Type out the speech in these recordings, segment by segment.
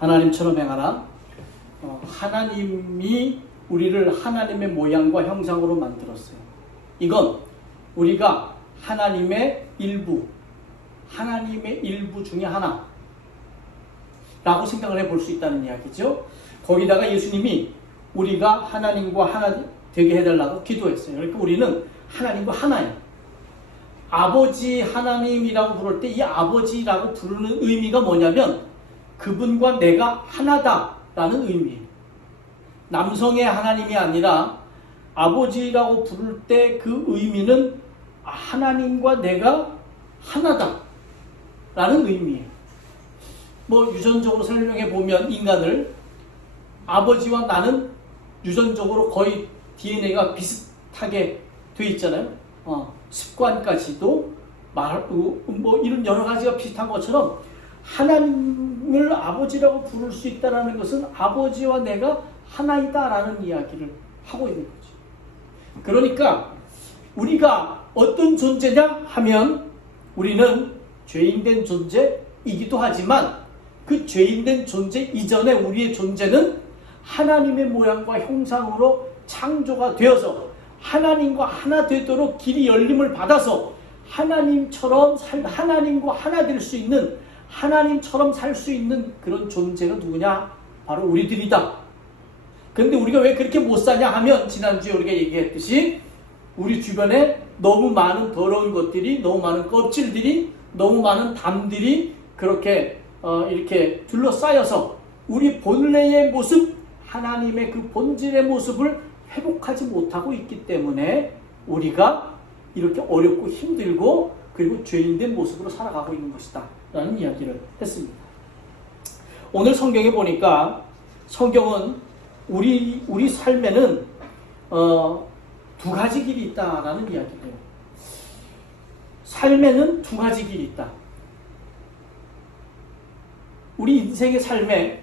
하나님처럼 행하라. 하나님이 우리를 하나님의 모양과 형상으로 만들었어요. 이건 우리가 하나님의 일부 중에 하나 라고 생각을 해볼 수 있다는 이야기죠. 거기다가 예수님이 우리가 하나님과 하나 되게 해달라고 기도했어요. 그러니까 우리는 하나님과 하나예요. 아버지 하나님이라고 부를 때 이 아버지라고 부르는 의미가 뭐냐면 그분과 내가 하나다라는 의미예요. 남성의 하나님이 아니라 아버지라고 부를 때 그 의미는 하나님과 내가 하나다라는 의미예요. 뭐 유전적으로 설명해 보면 인간을 아버지와 나는 유전적으로 거의 DNA가 비슷하게 돼 있잖아요. 습관까지도 뭐 이런 여러 가지가 비슷한 것처럼 하나님을 아버지라고 부를 수 있다는 것은 아버지와 내가 하나이다라는 이야기를 하고 있는 거죠. 그러니까 우리가 어떤 존재냐 하면 우리는 죄인된 존재이기도 하지만 그 죄인된 존재 이전에 우리의 존재는 하나님의 모양과 형상으로 창조가 되어서 하나님과 하나 되도록 길이 열림을 받아서 하나님과 하나 될 수 있는 하나님처럼 살 수 있는 그런 존재가 누구냐? 바로 우리들이다. 그런데 우리가 왜 그렇게 못 사냐 하면 지난주에 우리가 얘기했듯이 우리 주변에 너무 많은 더러운 것들이, 너무 많은 껍질들이, 너무 많은 담들이 그렇게 이렇게 둘러싸여서 우리 본래의 모습, 하나님의 그 본질의 모습을 회복하지 못하고 있기 때문에 우리가 이렇게 어렵고 힘들고 그리고 죄인된 모습으로 살아가고 있는 것이다 라는 이야기를 했습니다. 오늘 성경에 보니까 성경은 우리 삶에는 두 가지 길이 있다라는 이야기예요. 삶에는 두 가지 길이 있다. 우리 인생의 삶에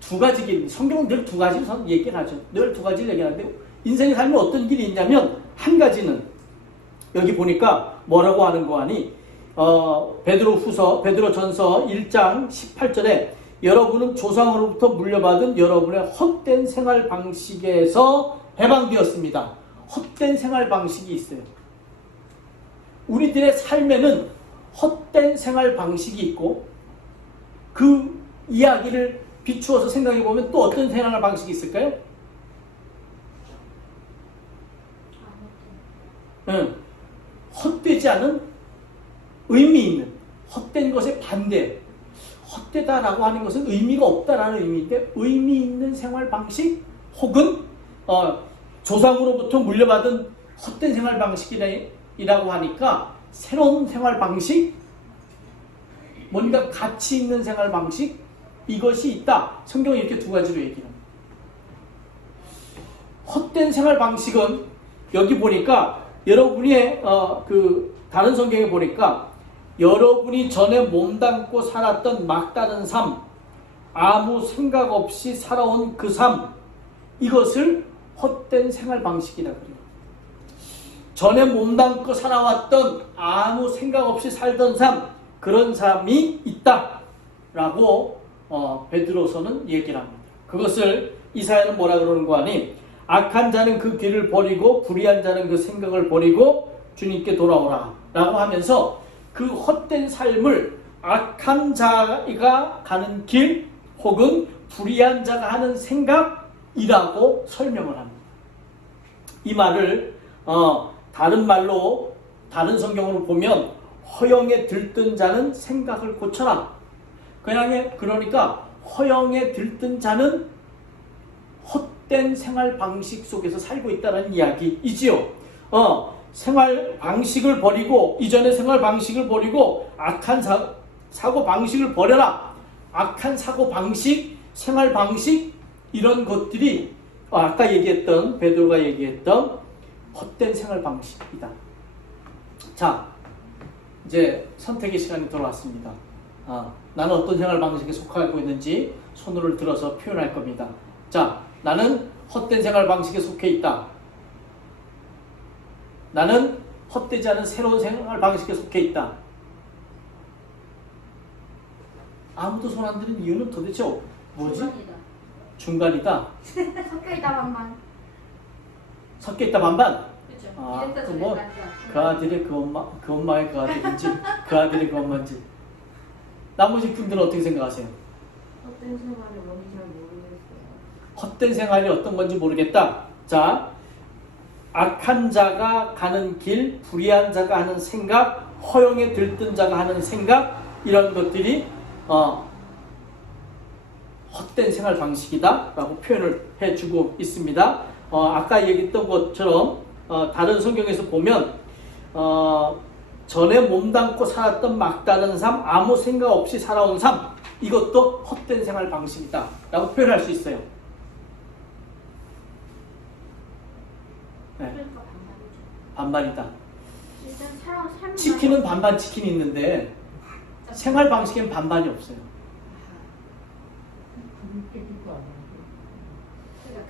두 가지 길, 성경은 늘 두 가지를 얘기를 하죠. 늘 두 가지를 얘기하는데 인생의 삶에 어떤 길이 있냐면 한 가지는 여기 보니까 뭐라고 하는 거 아니? 베드로전서 1장 18절에 여러분은 조상으로부터 물려받은 여러분의 헛된 생활 방식에서 해방되었습니다. 헛된 생활 방식이 있어요. 우리들의 삶에는 헛된 생활 방식이 있고 그 이야기를 비추어서 생각해 보면 또 어떤 생활 방식이 있을까요? 헛되지 않은 의미 있는 헛된 것의 반대. 헛되다라고 하는 것은 의미가 없다라는 의미인데 의미 있는 생활 방식 혹은 조상으로부터 물려받은 헛된 생활 방식이라고 하니까 새로운 생활 방식, 뭔가 가치 있는 생활 방식 이것이 있다. 성경이 이렇게 두 가지로 얘기합니다. 헛된 생활 방식은 여기 보니까 여러분이 다른 성경에 보니까 여러분이 전에 몸담고 살았던 막다른 삶, 아무 생각 없이 살아온 그 삶, 이것을 헛된 생활 방식이라고 그래요. 전에 몸담고 살아왔던 아무 생각 없이 살던 삶, 그런 삶이 있다라고 베드로서는 얘기를 합니다. 그것을 이사야는 뭐라 그러는 거 아니? 악한 자는 그 길을 버리고 불의한 자는 그 생각을 버리고 주님께 돌아오라 라고 하면서 그 헛된 삶을 악한 자가 가는 길 혹은 불의한 자가 하는 생각이라고 설명을 합니다. 이 말을 다른 말로 다른 성경으로 보면 허영에 들뜬 자는 생각을 고쳐라. 그러니까 허영에 들뜬 자는 헛된 생활 방식 속에서 살고 있다는 이야기이지요. 생활 방식을 버리고 이전의 생활 방식을 버리고 악한 사고 방식을 버려라. 악한 사고 방식, 생활 방식 이런 것들이 아까 얘기했던 베드로가 얘기했던 헛된 생활 방식이다. 자, 이제 선택의 시간이 돌아왔습니다. 나는 어떤 생활 방식에 속하고 있는지 손을 들어서 표현할 겁니다. 자, 나는 헛된 생활 방식에 속해 있다. 나는 헛되지 않은 새로운 생활 방식에 속해 있다. 아무도 손 안 드는 이유는 도대체 뭐지? 중간이다. 중간이다. 섞여있다 반반. 섞여있다 반반. 그렇죠. 아, 이랬다 그 뭐, 저랬다. 그 아들의 그 엄마의 그 아들인지 그 아들의 그 엄마인지. 나머지 분들은 어떻게 생각하세요? 어떤 생활을 뭔지 잘 모르겠어요. 헛된 생활이 어떤 건지 모르겠다. 자, 악한 자가 가는 길, 불의한 자가 하는 생각, 허영에 들뜬 자가 하는 생각, 이런 것들이 헛된 생활 방식이다 라고 표현을 해주고 있습니다. 아까 얘기했던 것처럼 다른 성경에서 보면 전에 몸담고 살았던 막다른 삶, 아무 생각 없이 살아온 삶, 이것도 헛된 생활 방식이다 라고 표현할 수 있어요. 네. 그러니까 반반이죠. 반반이다. 일단 삶 치킨은 반반 치킨이 있는데 생활 방식엔 반반이 없어요. 그러니까 그럴 때 있고 안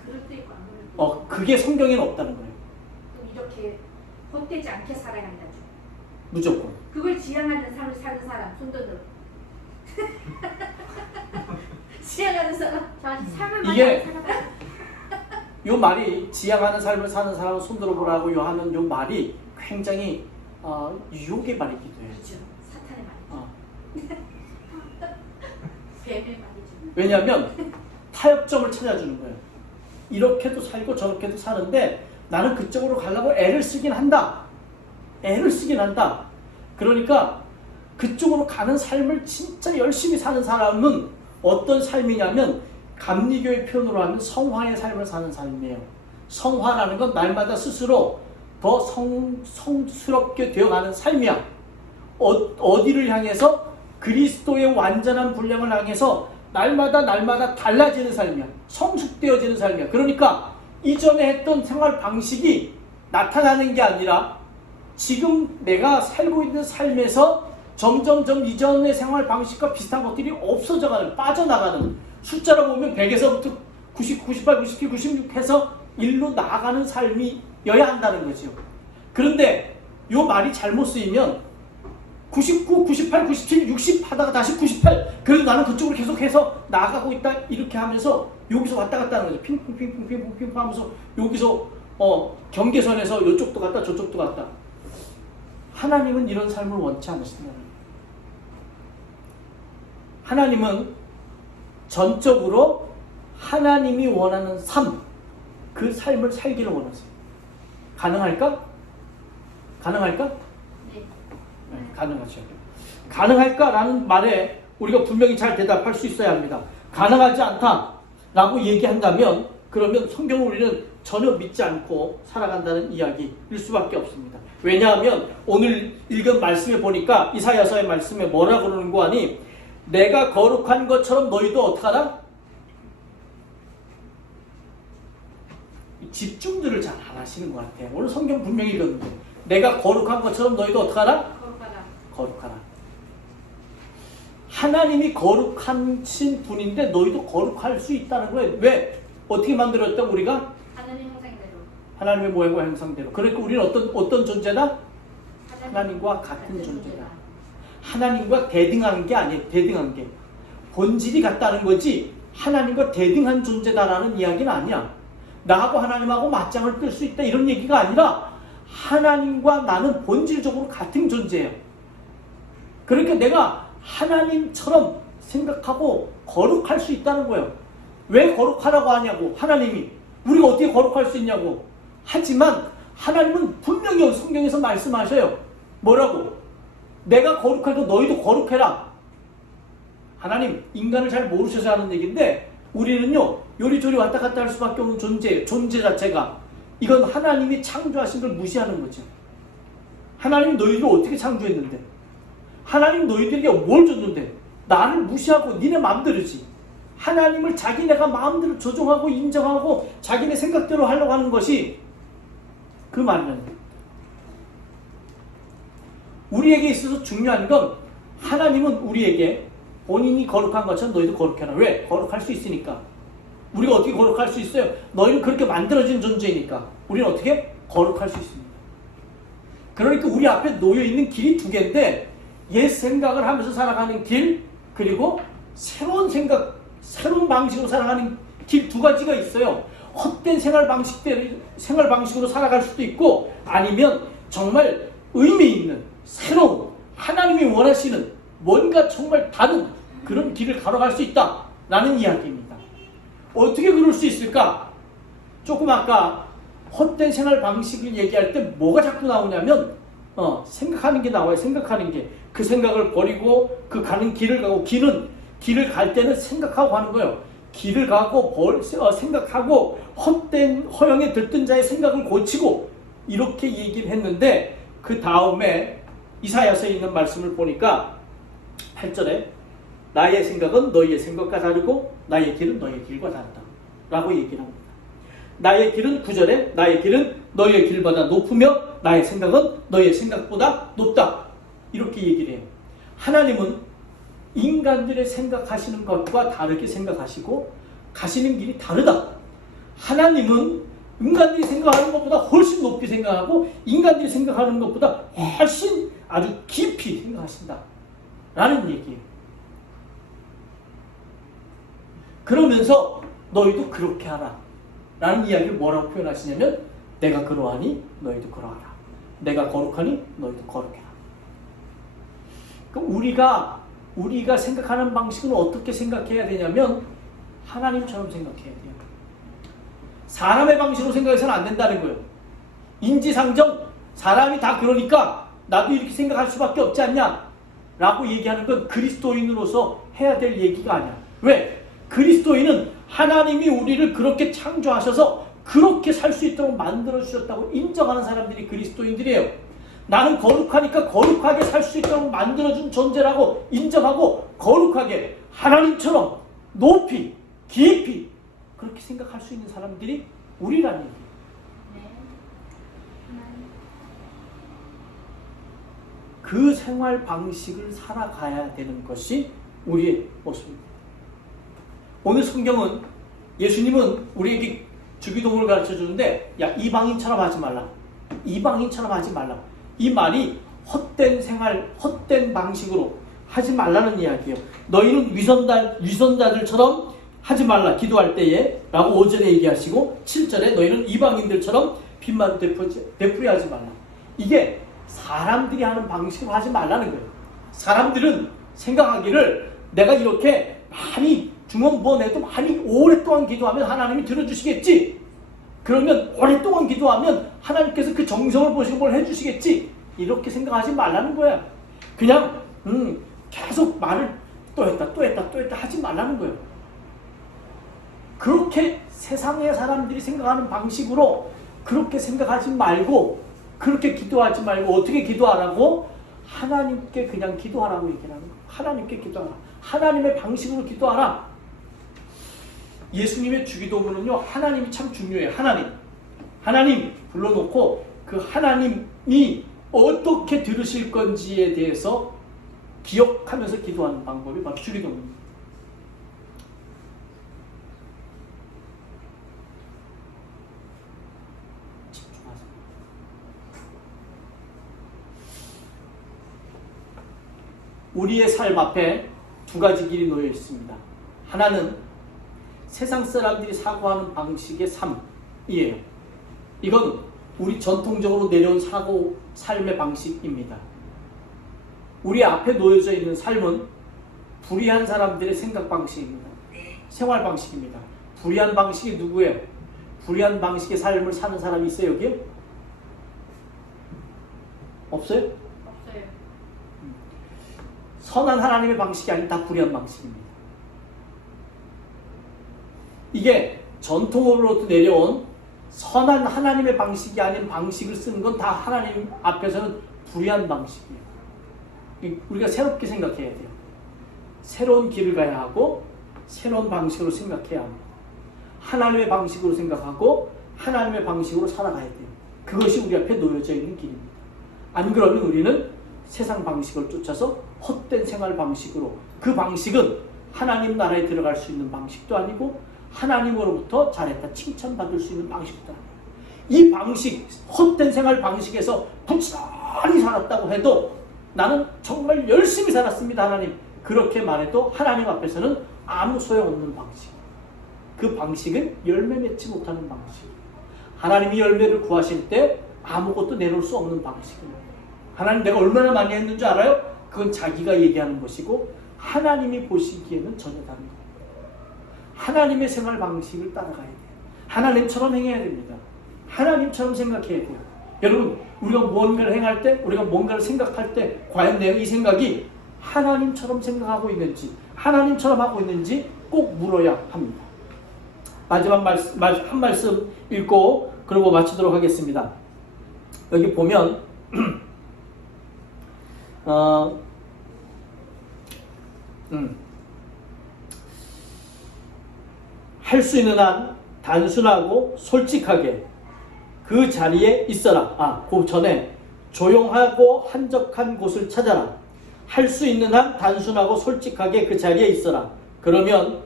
그럴 때 있고. 그게 성경에는 없다는 거예요. 그럼 이렇게 헛되지 않게 살아야 한다죠. 무조건. 그걸 지향하는 삶을 사는 사람 손들어. 지향하는 사람. 저 삶을 이게- 많이 살아봤어요. 요 말이 지향하는 삶을 사는 사람을 손들어 보라고 요 하는 요 말이 굉장히 유혹의 말이기도 해요. 그렇죠. 사탄의 말이죠. 어. 뱀의 말이죠. 왜냐하면 타협점을 찾아주는 거예요. 이렇게도 살고 저렇게도 사는데 나는 그쪽으로 가려고 애를 쓰긴 한다. 애를 쓰긴 한다. 그러니까 그쪽으로 가는 삶을 진짜 열심히 사는 사람은 어떤 삶이냐면 감리교의 표현으로 하면 성화의 삶을 사는 삶이에요. 성화라는 건 날마다 스스로 더 성스럽게 되어가는 삶이야. 어디를 향해서? 그리스도의 완전한 분량을 향해서 날마다 달라지는 삶이야. 성숙되어지는 삶이야. 그러니까 이전에 했던 생활 방식이 나타나는 게 아니라 지금 내가 살고 있는 삶에서 점점점 이전의 생활 방식과 비슷한 것들이 없어져가는, 빠져나가는, 숫자로 보면 100에서부터 90, 98, 97, 96 해서 1로 나아가는 삶이어야 한다는 거죠. 그런데 이 말이 잘못 쓰이면 99, 98, 97, 60 하다가 다시 98, 그래도 나는 그쪽으로 계속해서 나아가고 있다, 이렇게 하면서 여기서 왔다 갔다 하는 거죠. 핑퐁 하면서 여기서 경계선에서 이쪽도 갔다 저쪽도 갔다. 하나님은 이런 삶을 원치 않으신다. 하나님은 전적으로 하나님이 원하는 삶, 그 삶을 살기를 원하세요. 가능할까? 가능할까? 네. 네, 가능하죠. 가능할까라는 말에 우리가 분명히 잘 대답할 수 있어야 합니다. 가능하지 않다라고 얘기한다면 그러면 성경을 우리는 전혀 믿지 않고 살아간다는 이야기일 수밖에 없습니다. 왜냐하면 오늘 읽은 말씀에 보니까 이사야서의 말씀에 뭐라 그러는 거 아니? 내가 거룩한 것처럼 너희도 어떡하라? 집중들을 잘 안 하시는 것 같아요. 오늘 성경 분명히 읽었는데 내가 거룩한 것처럼 너희도 어떡하라? 거룩하다. 거룩하라. 하나님이 거룩하신 분인데 너희도 거룩할 수 있다는 거예요. 왜? 어떻게 만들었다 우리가? 하나님 형상대로. 하나님의 모양과 형상대로. 그러니까 우리는 어떤 존재다? 하나님과 같은 존재다. 하나님과 대등한 게 아니에요. 대등한 게. 본질이 같다는 거지 하나님과 대등한 존재다라는 이야기는 아니야. 나하고 하나님하고 맞짱을 뜰 수 있다 이런 얘기가 아니라 하나님과 나는 본질적으로 같은 존재예요. 그러니까 내가 하나님처럼 생각하고 거룩할 수 있다는 거예요. 왜 거룩하라고 하냐고. 하나님이 우리가 어떻게 거룩할 수 있냐고. 하지만 하나님은 분명히 성경에서 말씀하셔요. 뭐라고? 내가 거룩하고 너희도 거룩해라. 하나님 인간을 잘 모르셔서 하는 얘기인데 우리는요 요리조리 왔다 갔다 할 수밖에 없는 존재예요. 존재 자체가. 이건 하나님이 창조하신 걸 무시하는 거죠. 하나님 너희들 어떻게 창조했는데? 하나님 너희들에게 뭘 줬는데? 나를 무시하고 니네 마음대로지. 하나님을 자기네가 마음대로 조종하고 인정하고 자기네 생각대로 하려고 하는 것이 그 말이라는 거예요. 우리에게 있어서 중요한 건 하나님은 우리에게 본인이 거룩한 것처럼 너희도 거룩해라. 왜? 거룩할 수 있으니까. 우리가 어떻게 거룩할 수 있어요? 너희는 그렇게 만들어진 존재이니까. 우리는 어떻게? 거룩할 수 있습니다. 그러니까 우리 앞에 놓여있는 길이 두 개인데 옛 생각을 하면서 살아가는 길, 그리고 새로운 생각, 새로운 방식으로 살아가는 길 두 가지가 있어요. 헛된 생활 방식으로 살아갈 수도 있고, 아니면 정말 의미 있는 새로운 하나님이 원하시는 뭔가 정말 다른 그런 길을 걸어갈 수 있다라는 이야기입니다. 어떻게 그럴 수 있을까? 조금 아까 헛된 생활 방식을 얘기할 때 뭐가 자꾸 나오냐면 생각하는 게 나와요. 생각하는 게. 그 생각을 버리고 그 가는 길을 가고, 길을 갈 때는 생각하고 가는 거예요. 길을 가고 생각하고 헛된 허영에 들뜬 자의 생각을 고치고, 이렇게 얘기를 했는데, 그 다음에 이사야서에 있는 말씀을 보니까 8절에 나의 생각은 너희의 생각과 다르고 나의 길은 너희의 길과 다르다 라고 얘기를 합니다. 나의 길은 9절에 나의 길은 너희의 길보다 높으며 나의 생각은 너희의 생각보다 높다, 이렇게 얘기를 해요. 하나님은 인간들의 생각하시는 것과 다르게 생각하시고 가시는 길이 다르다. 하나님은 인간들이 생각하는 것보다 훨씬 높이 생각하고 인간들이 생각하는 것보다 훨씬 아주 깊이 생각하신다 라는 얘기예요. 그러면서 너희도 그렇게 하라 라는 이야기를 뭐라고 표현하시냐면, 내가 그러하니 너희도 그러하라, 내가 거룩하니 너희도 거룩해라. 그러니까 우리가 생각하는 방식은 어떻게 생각해야 되냐면 하나님처럼 생각해야 돼요. 사람의 방식으로 생각해서는 안 된다는 거예요. 인지상정, 사람이 다 그러니까 나도 이렇게 생각할 수밖에 없지 않냐 라고 얘기하는 건 그리스도인으로서 해야 될 얘기가 아니야. 왜? 그리스도인은 하나님이 우리를 그렇게 창조하셔서 그렇게 살 수 있도록 만들어주셨다고 인정하는 사람들이 그리스도인들이에요. 나는 거룩하니까 거룩하게 살 수 있도록 만들어준 존재라고 인정하고, 거룩하게 하나님처럼 높이 깊이 그렇게 생각할 수 있는 사람들이 우리라는 얘기예요. 그 생활 방식을 살아가야 되는 것이 우리의 모습입니다. 오늘 성경은, 예수님은 우리에게 주기도문을 가르쳐 주는데, 야, 이방인처럼 하지 말라, 이방인처럼 하지 말라, 이 말이 헛된 생활, 헛된 방식으로 하지 말라는 이야기예요. 너희는 위선자들처럼 하지 말라, 기도할 때에 라고 5절에 얘기하시고, 7절에 너희는 이방인들처럼 빚만 되풀이 하지 말라. 이게 사람들이 하는 방식으로 하지 말라는 거예요. 사람들은 생각하기를 내가 이렇게 많이 주면 뭐 내도 많이 오랫동안 기도하면 하나님이 들어주시겠지, 그러면 오랫동안 기도하면 하나님께서 그 정성을 보시고 뭘 해주시겠지, 이렇게 생각하지 말라는 거야. 그냥 계속 말을 또 했다 하지 말라는 거예요. 그렇게 세상의 사람들이 생각하는 방식으로 그렇게 생각하지 말고, 그렇게 기도하지 말고, 어떻게 기도하라고? 하나님께 그냥 기도하라고 얘기를 하는 거예요. 하나님께 기도하라, 하나님의 방식으로 기도하라. 예수님의 주기도문은요, 하나님이 참 중요해요. 하나님 불러놓고 그 하나님이 어떻게 들으실 건지에 대해서 기억하면서 기도하는 방법이 바로 주기도문입니다. 집중하세요. 우리의 삶 앞에 두 가지 길이 놓여 있습니다. 하나는 세상 사람들이 사고하는 방식의 삶이에요. 이건 우리 전통적으로 내려온 삶의 방식입니다. 우리 앞에 놓여져 있는 삶은 불의한 사람들의 생각 방식입니다. 생활 방식입니다. 불의한 방식이 누구예요? 불의한 방식의 삶을 사는 사람이 있어요, 여기에? 없어요? 없어요. 선한 하나님의 방식이 아닌 다 불의한 방식입니다. 이게 전통으로부터 내려온 선한 하나님의 방식이 아닌 방식을 쓰는 건 다 하나님 앞에서는 불의한 방식이에요. 우리가 새롭게 생각해야 돼요. 새로운 길을 가야 하고 새로운 방식으로 생각해야 합니다. 하나님의 방식으로 생각하고 하나님의 방식으로 살아가야 돼요. 그것이 우리 앞에 놓여져 있는 길입니다. 안 그러면 우리는 세상 방식을 쫓아서 헛된 생활 방식으로, 그 방식은 하나님 나라에 들어갈 수 있는 방식도 아니고 하나님으로부터 잘했다 칭찬받을 수 있는 방식도 아니에요. 이 방식, 헛된 생활 방식에서 부지런히 살았다고 해도 나는 정말 열심히 살았습니다, 하나님, 그렇게 말해도 하나님 앞에서는 아무 소용없는 방식. 그 방식은 열매 맺지 못하는 방식. 하나님이 열매를 구하실 때 아무것도 내놓을 수 없는 방식입니다. 하나님 내가 얼마나 많이 했는 줄 알아요? 그건 자기가 얘기하는 것이고 하나님이 보시기에는 전혀 다른 겁니다. 하나님의 생활 방식을 따라가야 돼요. 하나님처럼 행해야 됩니다. 하나님처럼 생각해야 돼요. 여러분, 우리가 뭔가를 행할 때, 우리가 뭔가를 생각할 때 과연 내가 이 생각이 하나님처럼 생각하고 있는지, 하나님처럼 하고 있는지 꼭 물어야 합니다. 마지막 한 말씀 읽고 그러고 마치도록 하겠습니다. 여기 보면 할 수 있는 한 단순하고 솔직하게 그 자리에 있어라. 그 전에 조용하고 한적한 곳을 찾아라. 할 수 있는 한 단순하고 솔직하게 그 자리에 있어라. 그러면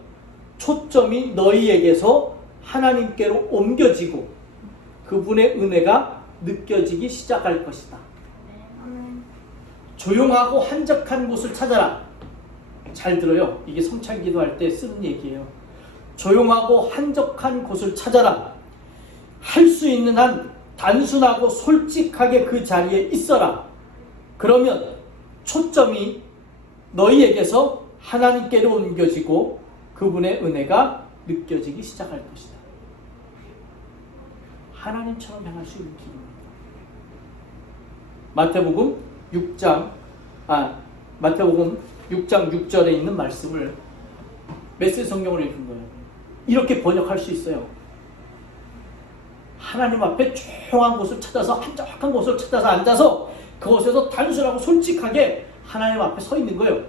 초점이 너희에게서 하나님께로 옮겨지고 그분의 은혜가 느껴지기 시작할 것이다. 조용하고 한적한 곳을 찾아라. 잘 들어요. 이게 성찬 기도할 때 쓰는 얘기예요. 조용하고 한적한 곳을 찾아라. 할 수 있는 한 단순하고 솔직하게 그 자리에 있어라. 그러면 초점이 너희에게서 하나님께로 옮겨지고 그분의 은혜가 느껴지기 시작할 것이다. 하나님처럼 행할 수 있는 길입니다. 마태복음 6장 6절에 있는 말씀을 메시지 성경으로 읽은 거예요. 이렇게 번역할 수 있어요. 하나님 앞에 조용한 곳을 찾아서 한적한 곳을 찾아서 앉아서 그곳에서 단순하고 솔직하게 하나님 앞에 서 있는 거예요.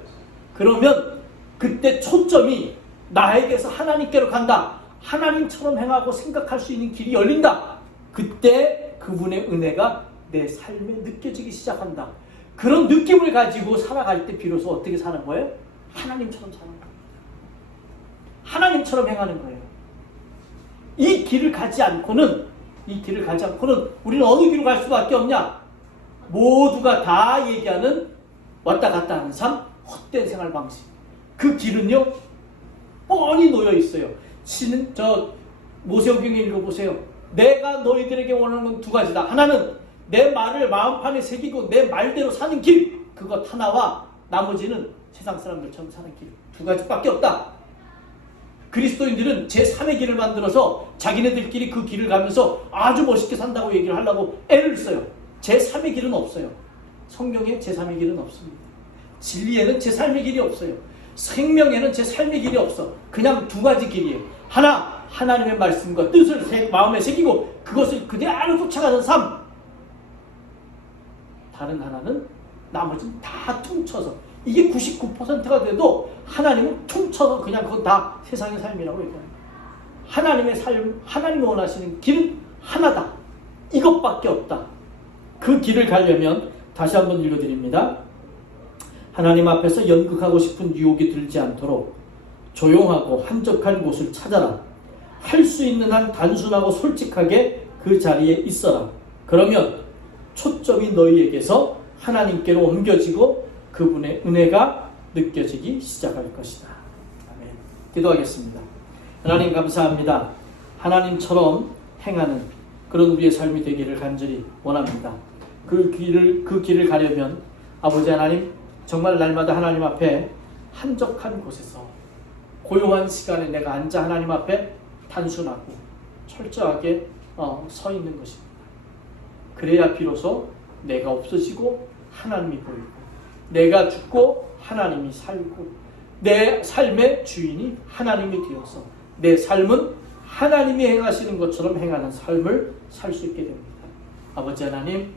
그러면 그때 초점이 나에게서 하나님께로 간다. 하나님처럼 행하고 생각할 수 있는 길이 열린다. 그때 그분의 은혜가 내 삶에 느껴지기 시작한다. 그런 느낌을 가지고 살아갈 때 비로소 어떻게 사는 거예요? 하나님처럼 사는 거예요. 하나님처럼 행하는 거예요. 이 길을 가지 않고는 우리는 어느 길로 갈 수밖에 없냐? 모두가 다 얘기하는 왔다 갔다 하는 삶, 헛된 생활 방식. 그 길은요, 뻔히 놓여 있어요. 모세오경에 읽어보세요. 내가 너희들에게 원하는 건 두 가지다. 하나는 내 말을 마음판에 새기고 내 말대로 사는 길. 그것 하나와 나머지는 세상 사람들처럼 사는 길. 두 가지밖에 없다. 그리스도인들은 제3의 길을 만들어서 자기네들끼리 그 길을 가면서 아주 멋있게 산다고 얘기를 하려고 애를 써요. 제3의 길은 없어요. 성경에 제3의 길은 없습니다. 진리에는 제3의 길이 없어요. 생명에는 제3의 길이 없어. 그냥 두 가지 길이에요. 하나, 하나님의 말씀과 뜻을 마음에 새기고 그것을 그대로 쫓아가는 삶. 다른 하나는 나머지는 다 퉁쳐서, 이게 99%가 돼도 하나님은 퉁쳐서 그냥 그건 다 세상의 삶이라고 얘기합니다. 하나님의 삶, 하나님이 원하시는 길은 하나다. 이것밖에 없다. 그 길을 가려면 다시 한번 읽어드립니다. 하나님 앞에서 연극하고 싶은 유혹이 들지 않도록 조용하고 한적한 곳을 찾아라. 할 수 있는 한 단순하고 솔직하게 그 자리에 있어라. 그러면 초점이 너희에게서 하나님께로 옮겨지고 그분의 은혜가 느껴지기 시작할 것이다. 아멘. 기도하겠습니다. 하나님 감사합니다. 하나님처럼 행하는 그런 우리의 삶이 되기를 간절히 원합니다. 그 길을 가려면 아버지 하나님, 정말 날마다 하나님 앞에 한적한 곳에서 고요한 시간에 내가 앉아 하나님 앞에 단순하고 철저하게 서 있는 것입니다. 그래야 비로소 내가 없어지고 하나님이 보이고, 내가 죽고 하나님이 살고, 내 삶의 주인이 하나님이 되어서 내 삶은 하나님이 행하시는 것처럼 행하는 삶을 살 수 있게 됩니다. 아버지 하나님,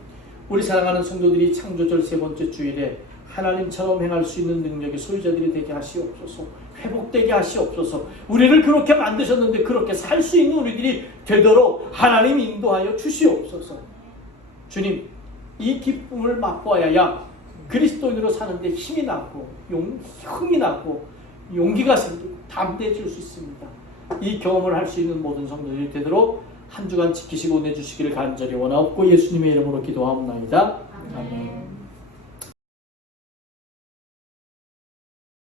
우리 사랑하는 성도들이 창조절 세 번째 주일에 하나님처럼 행할 수 있는 능력의 소유자들이 되게 하시옵소서. 회복되게 하시옵소서. 우리를 그렇게 만드셨는데 그렇게 살 수 있는 우리들이 되도록 하나님 인도하여 주시옵소서. 주님, 이 기쁨을 맛보아야 그리스도인으로 사는데 힘이 나고 흥이 나고 용기가 생기고 담대해질 수 있습니다. 이 경험을 할 수 있는 모든 성도들이 되도록 한 주간 지키시고 내주시기를 간절히 원하옵고 예수님의 이름으로 기도하옵나이다. 아멘.